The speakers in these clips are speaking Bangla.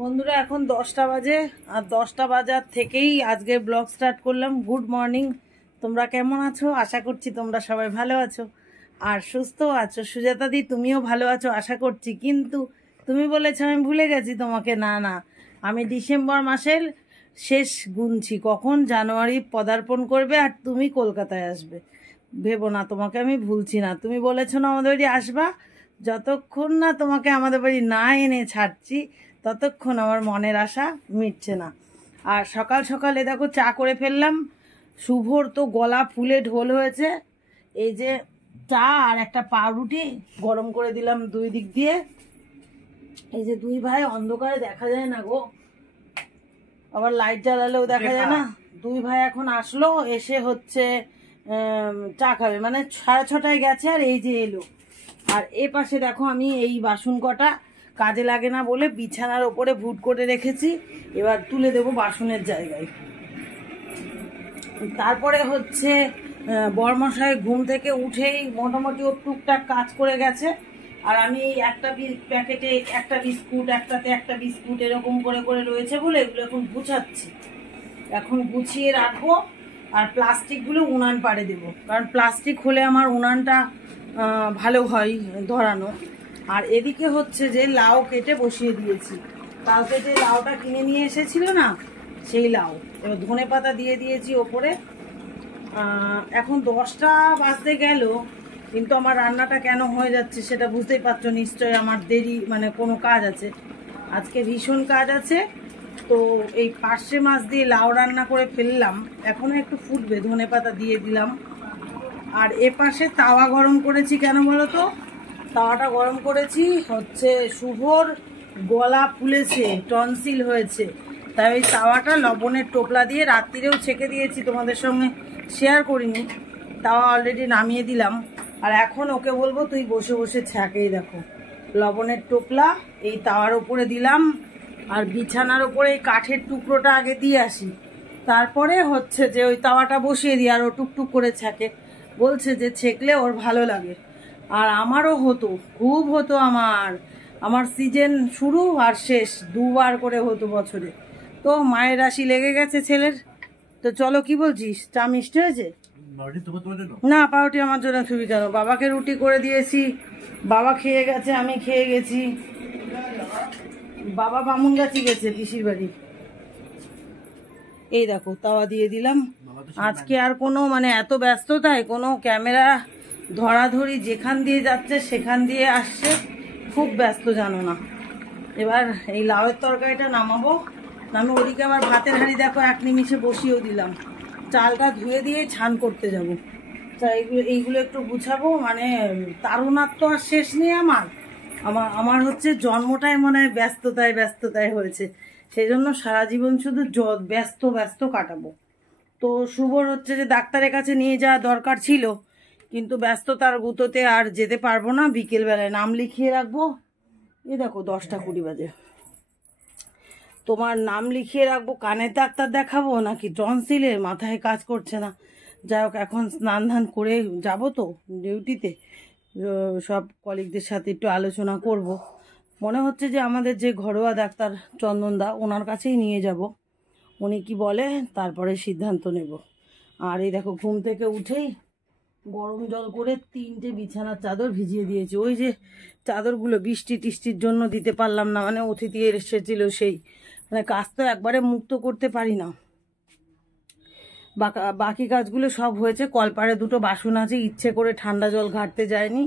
বন্ধুরা এখন 10টা বাজে আর 10টা বাজার থেকেই আজকে ব্লগ স্টার্ট করলাম। গুড মর্নিং, তোমরা কেমন আছো? আশা করছি তোমরা সবাই ভালো আছো আর সুস্থ আছো। সুজাতা দি তুমিও ভালো আছো আশা করছি, কিন্তু তুমি বলেছো আমি ভুলে গেছি তোমাকে। না না, আমি ডিসেম্বর মাসের শেষ গুনছি, কখন জানুয়ারি পদার্পণ করবে আর তুমি কলকাতায় আসবে। ভেবো না, তোমাকে আমি ভুলছি না। তুমি বলেছো না আমাদের বাড়ি আসবা, যতক্ষণ না তোমাকে আমাদের বাড়ি না এনে ছাড়ছি ততক্ষণ আমার মনের আশা মিটছে না। আর সকাল সকালে দেখো চা করে ফেললাম। শুভর তো গলা ফুলে ঢোল হয়েছে। এই যে চা আর একটা পাউরুটি গরম করে দিলাম দুই দিক দিয়ে। এই যে দুই ভাই, অন্ধকারে দেখা যায় না গো, আবার লাইট জ্বালালেও দেখা যায় না। দুই ভাই এখন আসলো, এসে হচ্ছে চা খাবে, মানে 6:30টায় গেছে আর এই যে এলো। আর এ পাশে দেখো আমি এই বাসন কটা কাজে লাগে না বলে বিছানার ওপরে ভুট করে রেখেছি, এবার তুলে দেবো বাসনের জায়গায়। তারপরে হচ্ছে বরমশাই ঘুম থেকে উঠেই মোটামুটি ও টুকটাক কাজ করে গেছে, আর আমি একটা প্যাকেটে একটা বিস্কুট, একটাতে একটা বিস্কুট এরকম করে করে রয়েছে বলে এগুলো এখন গুছাচ্ছি। এখন গুছিয়ে রাখবো আর প্লাস্টিকগুলো উনান পাড়ে দেবো, কারণ প্লাস্টিক হলে আমার উনানটা ভালো হয় ধরানো। আর এদিকে হচ্ছে যে লাউ কেটে বসিয়ে দিয়েছি, কালকে যে লাউটা কিনে নিয়ে এসেছিল না সেই লাউ, এবার ধনে পাতা দিয়ে দিয়েছি ওপরে। এখন 10টা বাজতে গেল, কিন্তু আমার রান্নাটা কেন হয়ে যাচ্ছে সেটা বুঝতেই পারছো নিশ্চয়ই। আমার দেরি, মানে কোনো কাজ আছে আজকে, ভীষণ কাজ আছে। তো এই পার্শে মাছ দিয়ে লাউ রান্না করে ফেললাম, এখনো একটু ফুটবে, ধনে পাতা দিয়ে দিলাম। আর এ পাশে তাওয়া গরম করেছি, কেন বলো তো? তাওয়াটা গরম করেছি হচ্ছে শুভর গলা ফুলেছে, টনসিল হয়েছে, তাই ওই তাওয়াটা লবণের টোপলা দিয়ে রাত্রিরেও ছেঁকে দিয়েছি, তোমাদের সঙ্গে শেয়ার করিনি। তাওয়া অলরেডি নামিয়ে দিলাম, আর এখন ওকে বলবো তুই বসে বসে ছ্যাঁকেই। দেখো লবণের টোপলা এই তাওয়ার উপরে দিলাম, আর বিছানার উপরে এই কাঠের টুকরোটা আগে দিয়ে আসি, তারপরে হচ্ছে যে ওই তাওয়াটা বসিয়ে দিই, আর ও টুকটুক করে ছ্যাঁকে। বলছে যে ছেঁকলে ওর ভালো লাগে। আর আমারও হতো, খুব হতো। আমার সিজন শুরু আর শেষ দুবার করে হতো বছরে। তো মায়ের রাশি লেগে গেছে ছেলের। তো চলো, কি বলছিস, চা মিষ্টি হয়েছে? না, পাউরুটি আমার জন্য ছবি কেন, বাবাকে রুটি করে দিয়েছি, বাবা খেয়ে গেছে, আমি খেয়ে গেছি। বাবা বামুনগাছি গেছে পিসির বাড়ি। এই দেখো তাওয়া দিয়ে দিলাম। আজকে আর কোনো মানে এত ব্যস্ততায় কোনো ক্যামেরা ধরাধরি, যেখান দিয়ে যাচ্ছে সেখান দিয়ে আসছে, খুব ব্যস্ত জানো না। এবার এই লাউয়ের তরকারিটা নামাবো, আমি ওদিকে আবার ভাতের হাঁড়ি দেখো 1 নিমিষে বসিয়েও দিলাম। চালটা ধুয়ে দিয়ে ছান করতে যাব, তা এইগুলো একটু গুছাবো। মানে তারুণার তো আর শেষ নেই আমার হচ্ছে জন্মটাই মনে হয় ব্যস্ততায় ব্যস্ততায় হয়েছে, সেই জন্য সারা জীবন শুধু ব্যস্ত ব্যস্ত কাটাবো। তো শুভর হচ্ছে যে ডাক্তারের কাছে নিয়ে যাওয়া দরকার ছিল, কিন্তু ব্যস্ততার গুঁতোতে আর যেতে পারবো না। বিকেলবেলায় নাম লিখিয়ে রাখবো। এই দেখো 10টা 20 বাজে, তোমার নাম লিখিয়ে রাখবো। কানের ডাক্তার দেখাবো নাকি টনসিলের, মাথায় কাজ করছে না। যাই হোক, এখন স্নান ধান করে যাব তো ডিউটিতে, সব কলিগদের সাথে একটু আলোচনা করব। মনে হচ্ছে যে আমাদের যে ঘরোয়া ডাক্তার চন্দনদা, ওনার কাছেই নিয়ে যাব, উনি কি বলে তারপরে সিদ্ধান্ত নেব। আর এই দেখো ঘুম থেকে উঠেই গরম জল করে 3টে বিছানার চাদর ভিজিয়ে দিয়েছি। ওই যে চাদরগুলো বৃষ্টি টিষ্টির জন্য দিতে পারলাম না, মানে অতিথি এসেছিল সেই, মানে কাজ তো একবারে মুক্ত করতে পারি না। বাকি কাজগুলো সব হয়েছে। কলপাড়ে 2টো বাসন আছে, ইচ্ছে করে ঠান্ডা জল ঘাটতে যায়নি।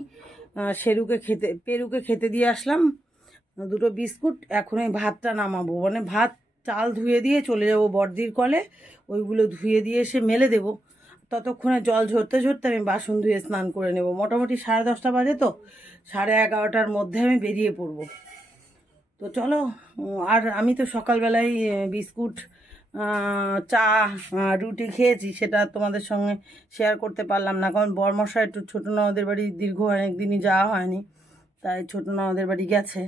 পেরুকে খেতে দিয়ে আসলাম 2টো বিস্কুট। এখন এই ভাতটা নামাবো, মানে ভাত চাল ধুয়ে দিয়ে চলে যাব বড়দির কলে, ওইগুলো ধুয়ে দিয়ে এসে মেলে দেবো। ততক্ষণে জল ঝরতে ঝরতে আমি বাসন ধুয়ে স্নান করে নেব। মোটামুটি 10:30টা বাজে, তো 11:30টার মধ্যে আমি বেরিয়ে পড়বো। তো চলো। আর আমি তো সকালবেলায় বিস্কুট, চা, রুটি খেয়েছি, সেটা তোমাদের সঙ্গে শেয়ার করতে পারলাম না, কারণ বরমশাই একটু ছোটো ননদের বাড়ি দীর্ঘ অনেকদিনই যাওয়া হয়নি, তাই ছোটো ননদের বাড়ি গেছে।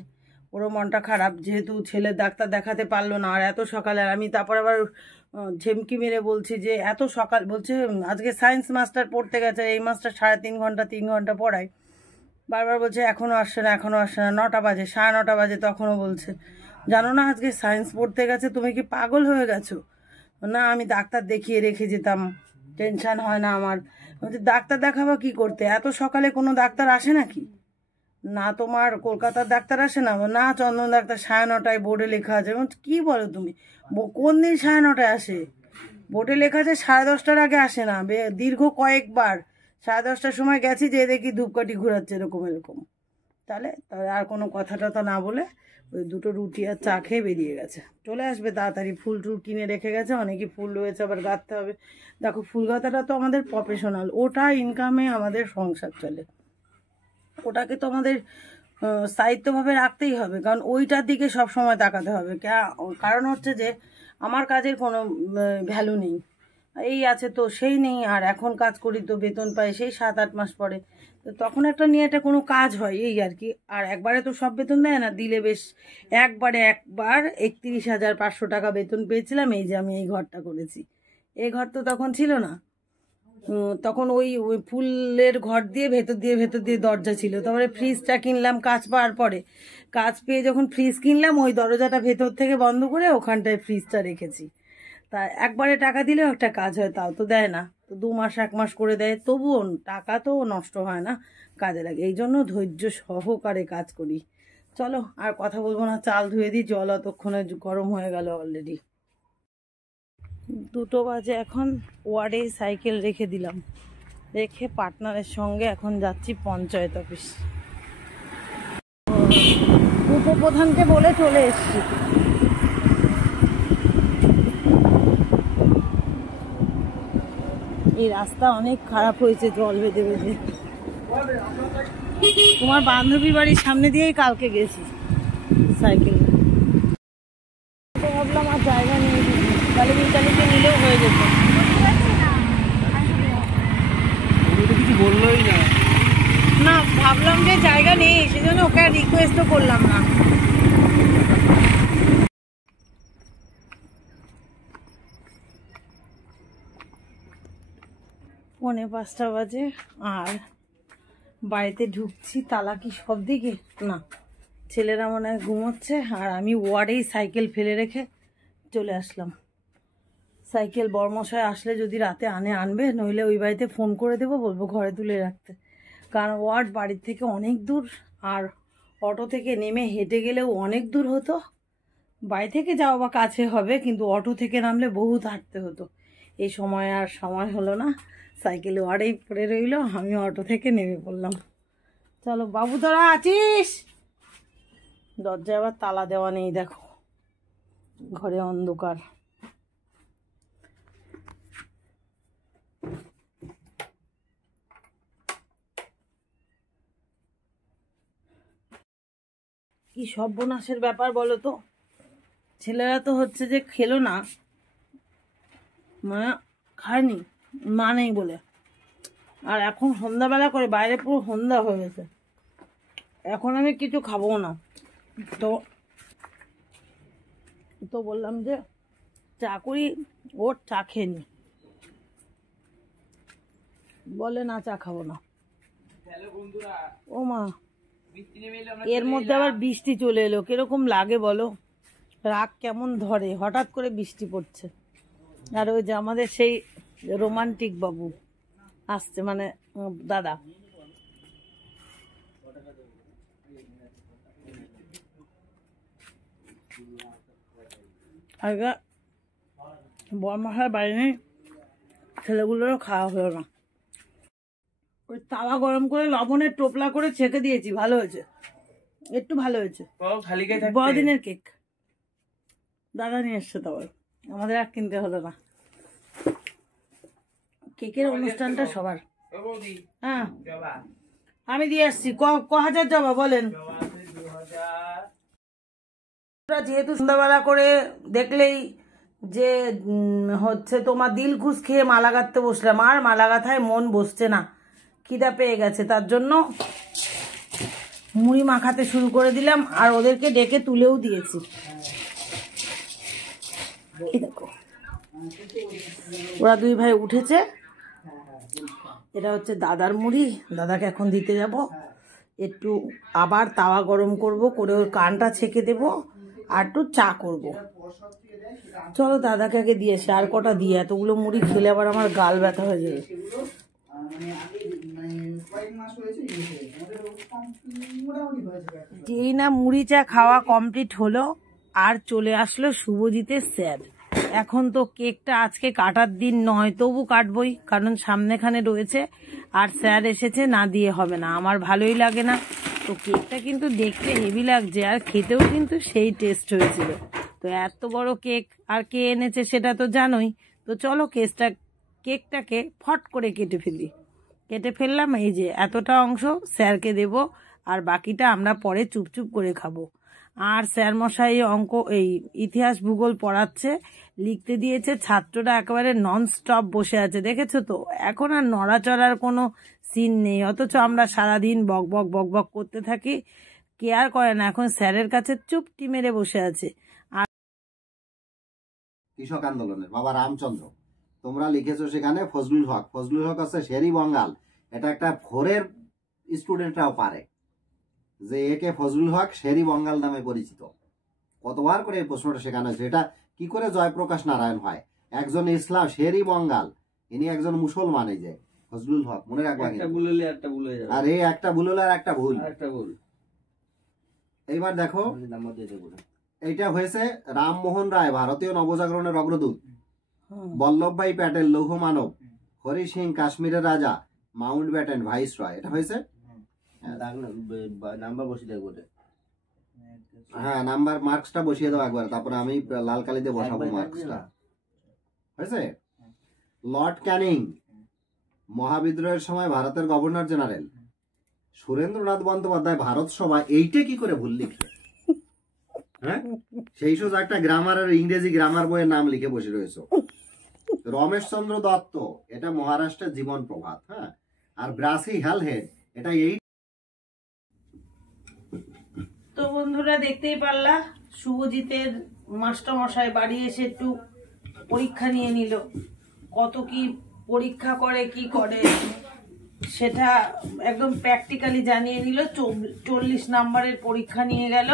ওরও মনটা খারাপ, যেহেতু ছেলে ডাক্তার দেখাতে পারলো না। আর এত সকালে, আর আমি তারপর আবার ঝেমকি মেরে বলছি যে এত সকাল, বলছে আজকে সায়েন্স মাস্টার পড়তে গেছে, এই মাস্টার 3.5 ঘন্টা 3 ঘন্টা পড়ায়। বারবার বলছে এখনও আসছে না, এখনও আসছে না। 9টা বাজে, 9:30 বাজে, তখনও বলছে। জানো না আজকে সায়েন্স পড়তে গেছে? তুমি কি পাগল হয়ে গেছো? না আমি ডাক্তার দেখিয়ে রেখে যেতাম, টেনশন হয় না আমার। ডাক্তার দেখাবো কি করতে? এত সকালে কোনো ডাক্তার আসে নাকি? না তোমার কলকাতার ডাক্তার আসে না? না চন্দন ডাক্তার 9:30 বোর্ডে লেখা আছে। কি বলো তুমি? কোন দিন 9:30 আসে? বোর্ডে লেখা আছে 10:30 আগে আসে না। দীর্ঘ কয়েকবার 10:30 সময় গেছি, যে দেখি ধূপকাঠি ঘুরাচ্ছে এরকম এরকম। তাহলে আর কোনো কথা টথা না বলে ওই 2টো রুটি আর চা খেয়ে বেরিয়ে গেছে। চলে আসবে তাড়াতাড়ি, ফুল টুল কিনে রেখে গেছে, অনেকই ফুল রয়েছে, আবার গাঁথতে হবে। দেখো ফুল গাঁথাটা তো আমাদের প্রফেশনাল, ওটা ইনকামে আমাদের সংসার চলে, ওটাকে তো আমাদের স্থায়িত্বভাবে রাখতেই হবে, কারণ ওইটার দিকে সব সময় তাকাতে হবে। কারণ হচ্ছে যে আমার কাজের কোনো ভ্যালু নেই, এই আছে তো সেই নেই। আর এখন কাজ করি তো বেতন পাই সেই 7-8 মাস পরে, তো তখন একটা নিয়ে একটা কোনো কাজ হয় এই আর কি। আর একবারে তো সব বেতন দেয় না, দিলে বেশ একবার 31,500 টাকা বেতন পেয়েছিলাম। এই যে আমি এই ঘরটা করেছি, এই ঘর তো তখন ছিল না। তখন ওই ফুলের ঘর দিয়ে ভেতর দিয়ে দরজা ছিল। তারপরে ফ্রিজটা কিনলাম কাজ পাওয়ার পরে, কাজ পেয়ে যখন ফ্রিজ কিনলাম ওই দরজাটা ভেতর থেকে বন্ধ করে ওখানটায় ফ্রিজটা রেখেছি। তা একবারে টাকা দিলেও একটা কাজ হয়, তাও তো দেয় না, তো 2 মাস 1 মাস করে দেয়, তবুও টাকা তো নষ্ট হয় না, কাজে লাগে। এই জন্য ধৈর্য সহকারে কাজ করি। চলো আর কথা বলবো না, চাল ধুয়ে দিই, জল অতক্ষণে গরম হয়ে গেল অলরেডি। 2টো বাজে এখন। ওয়ার্ডে সাইকেল রেখে দিলাম, রেখে পার্টনারের সঙ্গে এখন যাচ্ছি পঞ্চায়েত অফিস। উপপ্রধানকে বলে চলে এসছি। এই রাস্তা অনেক খারাপ হয়েছে জল বেঁধে বেঁধে। তোমার বান্ধবীর বাড়ির সামনে দিয়েই কালকে গেছি সাইকেল, তো ভাবলাম আর জায়গা নিয়ে তাহলে মিতালিকে নিলেও হয়ে যেত। কিছু বললোই না, না ভাবলাম যে জায়গা নেই, সেজন্য ওকে আর রিকোয়েস্টও করলাম না। পৌনে 5টা বাজে আর বাড়িতে ঢুকছি, তালা কি সব দিকে? না, ছেলেরা মনে হয় ঘুমোচ্ছে, আর আমি ওয়ার্ডেই সাইকেল ফেলে রেখে চলে আসলাম। সাইকেল বর্মশায় আসলে যদি রাতে আনবে, নইলে ওই বাড়িতে ফোন করে দেবো, বলবো ঘরে তুলে রাখতে, কারণ ওয়ার্ড বাড়ির থেকে অনেক দূর, আর অটো থেকে নেমে হেঁটে গেলেও অনেক দূর হতো। বাড়ি থেকে যাওয়া বা কাছে হবে, কিন্তু অটো থেকে নামলে বহুত হাঁটতে হতো। এই সময় আর সময় হলো না, সাইকেলে ওয়ার্ডেই পড়ে রইলো, আমি অটো থেকে নেমে পড়লাম। চলো বাবু তোরা আছিস? দরজায় আবার তালা দেওয়া নেই, দেখো ঘরে অন্ধকার। কি সর্বনাশের ব্যাপার বলো তো, ছেলেরা তো হচ্ছে যে খেলো না, মানে খায়নি, মা নেই বলে, আর এখন সন্ধ্যাবেলা করে বাইরে পুরো সন্ধ্যা হয়ে গেছে, এখন আমি কিছু খাবো না। তো বললাম যে চা করি, ওর চা খেয়ে নি, বলে না চা খাবো না। ও মা, এর মধ্যে আবার বৃষ্টি চলে এলো, কিরকম লাগে বলো, রাগ কেমন ধরে, হঠাৎ করে বৃষ্টি পড়ছে। আর ওই যে আমাদের সেই রোমান্টিক বাবু আসছে, মানে দাদা, আগে বরমশার বাড়ি নেই, ছেলেগুলোরও খাওয়া হলো না। ওই তাওয়া গরম করে লবণের টোপলা করে ছেঁকে দিয়েছি, ভালো হয়েছে, একটু ভালো হয়েছে। বড়দিনের কেক দাদা নিয়ে এসছে, তবে আমাদের আর কিনতে হলো না। কেকের অনুষ্ঠানটা সবার। হ্যাঁ আমি দিয়ে আসছি। ক হাজার জবা বলেন? যেহেতু সন্ধ্যাবেলা করে দেখলেই যে হচ্ছে তোমার দিলখুশ খেয়ে মালা গাঁথতে বসলাম, আর মালা গাঁথায় মন বসছে না, খিদা পেয়ে গেছে, তার জন্য মুড়ি মাখাতে শুরু করে দিলাম, আর ওদেরকে ডেকে তুলেও দিয়েছি। এই দেখো ওরা 2 ভাই উঠেছে, এটা হচ্ছে দাদার মুড়ি, দাদাকে এখন দিতে যাব। একটু আবার তাওয়া গরম করব, করে ওর কানটা ছেঁকে দেব, আর একটু চা করব। চলো দাদাকে আগে দিয়ে এসে, আর কটা দিয়ে, এতগুলো মুড়ি খেলে আবার আমার গাল ব্যথা হয়ে যাবে। যেই না মুড়ি চা খাওয়া কমপ্লিট হলো, আর চলে আসলো শুভজিতের স্যার। এখন তো কেকটা আজকে কাটার দিন নয়, তবু কাটবই, কারণ সামনেখানে রয়েছে, আর স্যার এসেছে, না দিয়ে হবে না, আমার ভালোই লাগে না। তো কেকটা কিন্তু দেখতে হেভি লাগছে, আর খেতেও কিন্তু সেই টেস্ট হয়েছিল। তো এত বড় কেক আর কে এনেছে সেটা তো জানোই। তো চলো কেকটাকে ফট করে কেটে ফেলি। কেটে ফেললাম, এই যে এতটা অংশ স্যারকে দেব, আর বাকিটা আমরা পরে চুপচুপ করে খাবো। আর স্যার মশাই এই ইতিহাস ভূগোল পড়াচ্ছে, লিখতে দিয়েছে, ছাত্ররা একেবারে নন স্টপ বসে আছে, দেখেছো তো, এখন আর নড়াচড়ার কোনো সিন নেই, অথচ আমরা সারাদিন বক বক বক বক করতে থাকি, কেয়ার করে না, এখন স্যারের কাছে চুপটি মেরে বসে আছে। আর কৃষক আন্দোলনের বাবা রামচন্দ্র, তোমরা লিখেছো সেখানে ফজলুল হক। ফজলুল হক আছে শেরি বঙ্গাল, এটা একটা ফোরের স্টুডেন্টরাও পারে যে একে ফজলুল হক শেরি বঙ্গাল নামে পরিচিত। কতবার করে এই প্রশ্নটা শেখানো হয়েছে, এটা কি করে জয়প্রকাশ নারায়ণ হয়? একজন ইসলাম শেরি বঙ্গাল, ইনি একজন মুসলমান, এই যে ফজলুল হক, মনে রাখবা। আর এই একটা ভুল হলে আর একটা ভুল। এইবার দেখো, এইটা হয়েছে রামমোহন রায়, ভারতীয় নবজাগরণের অগ্রদূত, বল্লভভাই প্যাটেল, লৌহ মানব, হরি সিং, কাশ্মীরের রাজা, মাউন্ট ব্যাটেন, ভাইস রয়। এটা হয়েছে, হ্যাঁ নাম্বার মার্কসটা বসিয়ে দাও একবার, তারপরে আমি লাল কালি দিয়ে বসাবো মার্কসটা। হয়েছে। লর্ড ক্যানিং, মহাবিদ্রোহের সময় ভারতের গভর্নর জেনারেল। সুরেন্দ্রনাথ বন্দ্যোপাধ্যায়, ভারত সভা। এইটা কি করে ভুল লিখে? হ্যাঁ, সেই সোজা একটা গ্রামার আর ইংরেজি গ্রামার বইয়ের নাম লিখে বসে রয়েছে। রমেশচন্দ্র দত্ত, এটা মহারাষ্ট্রের জীবন প্রভাত। হ্যাঁ, আর ব্রাসি হ্যালহেড, এটা এই। তো বন্ধুরা দেখতেই পারলা, শুভজিতের মাস্টার মশাই বাড়ি এসে একটু পরীক্ষা নিয়ে নিল। কত কি পরীক্ষা করে, কি করে, সেটা একদম প্র্যাকটিক্যালি জানিয়ে নিল। 40 নাম্বারের পরীক্ষা নিয়ে গেল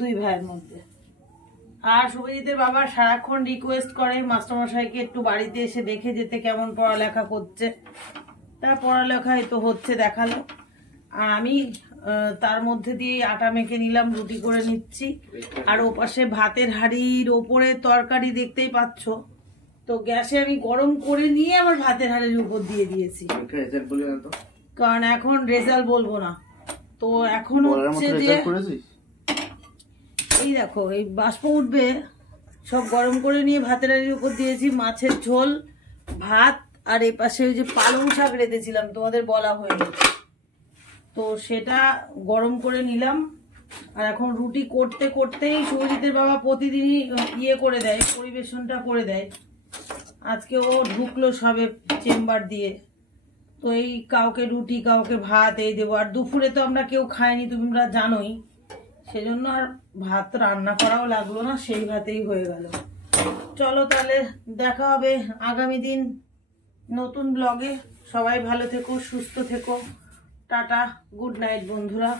দুই ভাইয়ের মধ্যে। আর শুভজিতের বাবা সারাক্ষণ রিকোয়েস্ট করে মাস্টারমশাইকে একটু বাড়িতে এসে দেখে যেতে, কেমন পড়ালেখা করছে। তার পড়ালেখায় তো হচ্ছে, দেখালো। আর আমি তার মধ্যে দিয়ে আটা মেখে নিলাম, রুটি করে নিচ্ছি। আর ওপাশে ভাতের হাঁড়ির ওপরে তরকারি দেখতেই পাচ্ছ, তো গ্যাসে আমি গরম করে নিয়ে আবার ভাতের হাঁড়ির উপর দিয়ে দিয়েছি, কারণ এখন রেজাল্ট বলবো না। তো এখন হচ্ছে যে এই দেখো, এই বাষ্প উঠবে, সব গরম করে নিয়ে ভাতের হাঁড়ির উপর দিয়েছি। মাছের ঝোল, ভাত, আর এই পাশে ওই যে পালং শাক রেঁধেছিলাম, তোমাদের বলা হয়নি, তো সেটা গরম করে নিলাম। আর এখন রুটি করতে করতেই শুভজিতের বাবা প্রতিদিনই ইয়ে করে দেয়, পরিবেশনটা করে দেয়। আজকে ও ঢুকলো সবে চেম্বার দিয়ে, তো এই কাউকে রুটি, কাউকে ভাত এই দেবো। আর দুপুরে তো আমরা কেউ খাইনি, তোমরা জানোই, সেজন্য আর ভাত রান্না করাও লাগলো না, সেই ভাতেই হয়ে গেল। চলো তাহলে দেখা হবে আগামী দিন নতুন ব্লগে। সবাই ভালো থেকো, সুস্থ থেকো, টাটা, গুড নাইট বন্ধুরা।